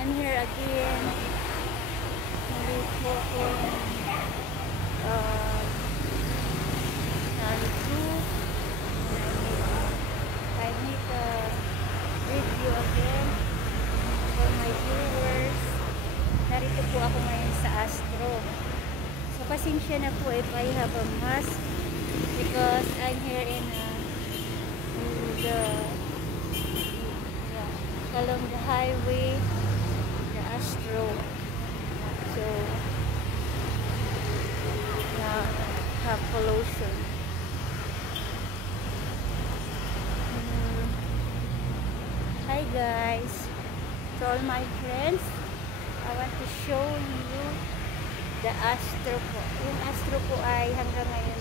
I'm here again. Muli po akong narito. I make a review again for my viewers. Narito po ako ngayon sa Astro. So pasensya na po if I have a mask because I'm here in along the highway, the Astro. So have pollution. Hi guys, to all my friends, I want to show you the Astro po. Yung Astro po ay hanggang ngayon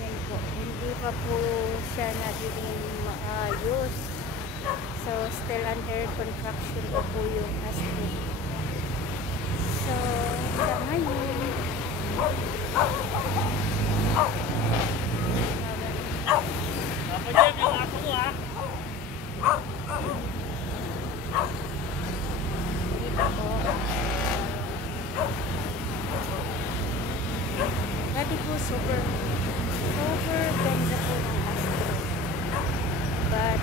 yan po, hindi pa po siya nagiging maayos. So still under construction pa po yung Astro. So hanggang ngayon Dapat yung ako ah. dito po dati po super ganda po ng Astro, but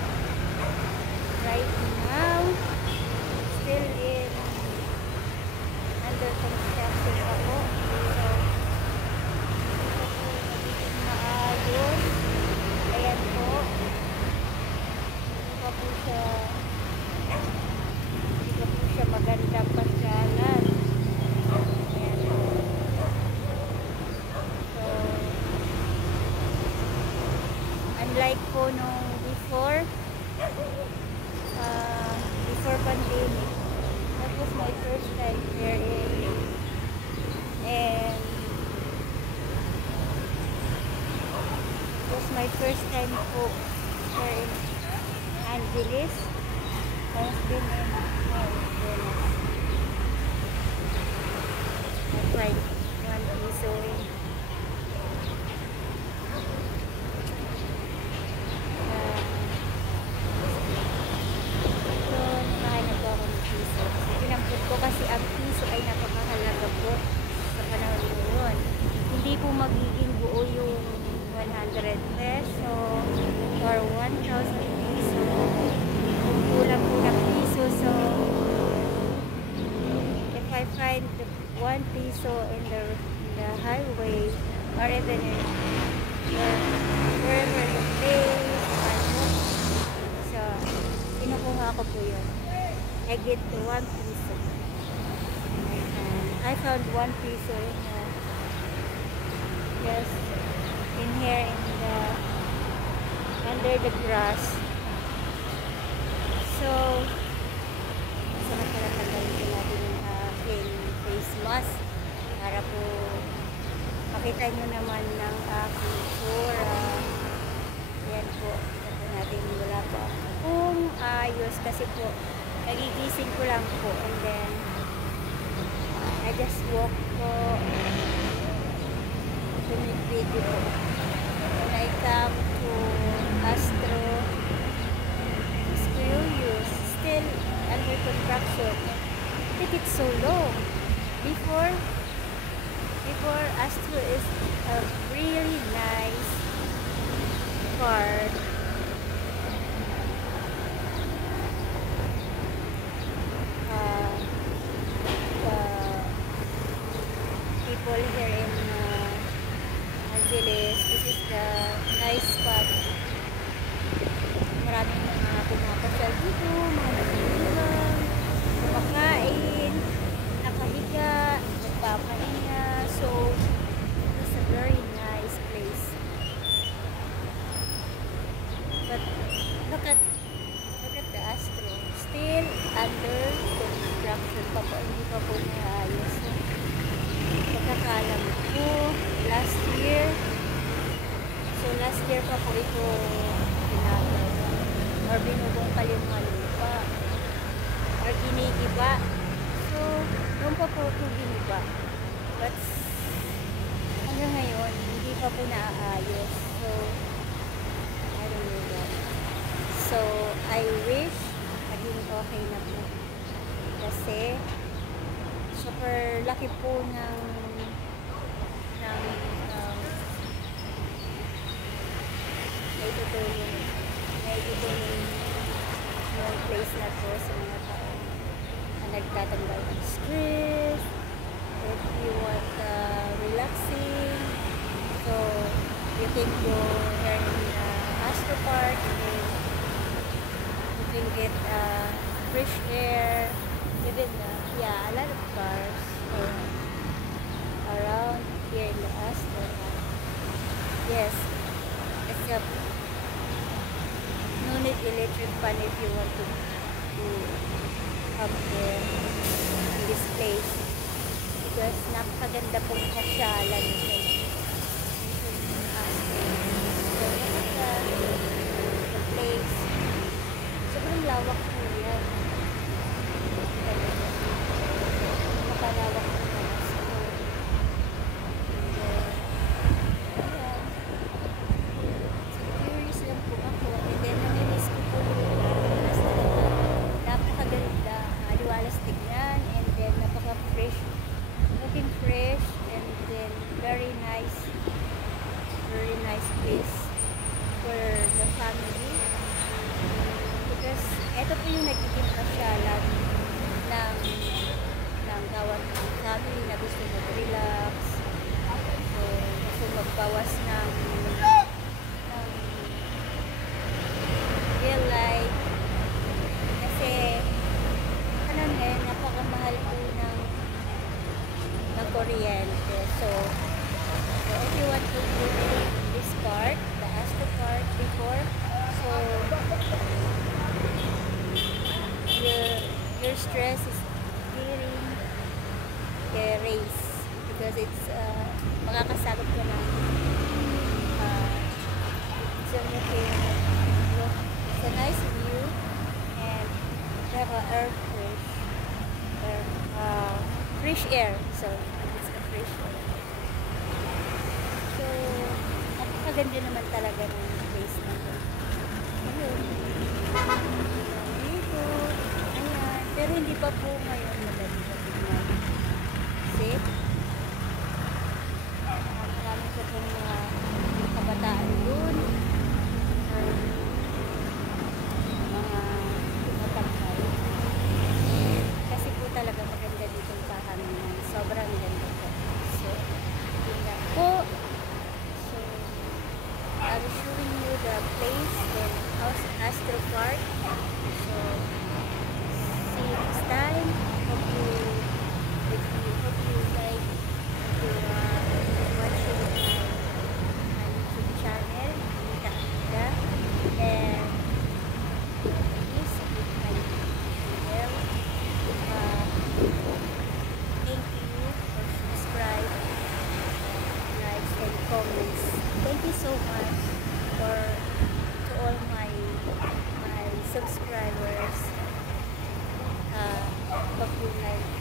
right now still in under construction pa po. So maayos, ayan po, hindi pa po siya magandang pasyalan. Ayan po. So unlike po nung before pandemic, that was my first time here and it was my first time po here in Angeles. I've been in Venice. I tried one piso in kasi ang piso ay napakahalaga po sa panahon ngayon. Hindi po magiging buo yung 100 peso or 1,000 piso. Kung kulang po ng piso, so if I find 1 piso in the highway or even in wherever the place, so kinukuha ko po yun. I get the 1 piso. I found 1 piso in yes, in here under the grass. So nakatanggalin ko natin yung aking face mask para po makita nyo naman ng aking sura. Yan po, ito natin wala pa kung ayos kasi po nagigising ko lang po and then I just walk po to make video po. When I come to Astro, it's curious, still under construction. I think it's so long. Before Astro is a really nice park. Here in Angeles, this is the nice spot. Maraming mga pumapasyal dito, mga nagtulungan, kumakain, nakahiga, nagpapahinga. So it's a very nice place. But look at the Astro, still under construction pa po, hindi pa po naayos. Pagkakalam ko last year pa po ito ginagawa or binubungkal yung mga lupa or ginigiba. So doon pa po ito giniba, but hanggang ngayon hindi pa po naaayos. So I don't know that. So I wish maging okay na po. kasi super laki po ng naitutulong yung place na to sa mga tao na nagtatanggal ng stress, if you want relaxing, so you can go here in Astro Park and then you can get fresh air, even yeah, a lot of cars around here in the Astro Park. Yes, except no need electric fan if you want to come here in this place because napakaganda pong pasyalan ito. The place sobrang lawak po yan, napakalawak po yan. Curious lang po ako and then namimiss ko po napakaganda, aliwalas tignan and then napaka-fresh, looking fresh and then very nice place for the family because ito po yung nagiging pasyalan ng gawan ng family na gusto mag-relax, so gusto magbawas ng real life kasi ngayon napakamahal po ng kuryente, so if you want to go in this part, the Astro Park before, so your stress is getting erased because it's makakasagot ka ng it's a nice view and you have fresh air, so it's a fresh air. So napakaganda naman talaga ng place na ito. Ayun. Dito. Ayan. Pero hindi pa po ngayon madali na tingnan. Kasi marami pa pong kabataan doon. Mga tumatangkay. Kasi po talaga maganda dito ang pahangin. Sobrang ganda po. So, yun lang po. I was showing you the place in Astro Park. So, see you next time. Hope you like watching my YouTube channel, Nita Ida, and please hit my bell. Thank you for subscribe, likes, and comments. Thank you so much to all my subscribers. Hope you like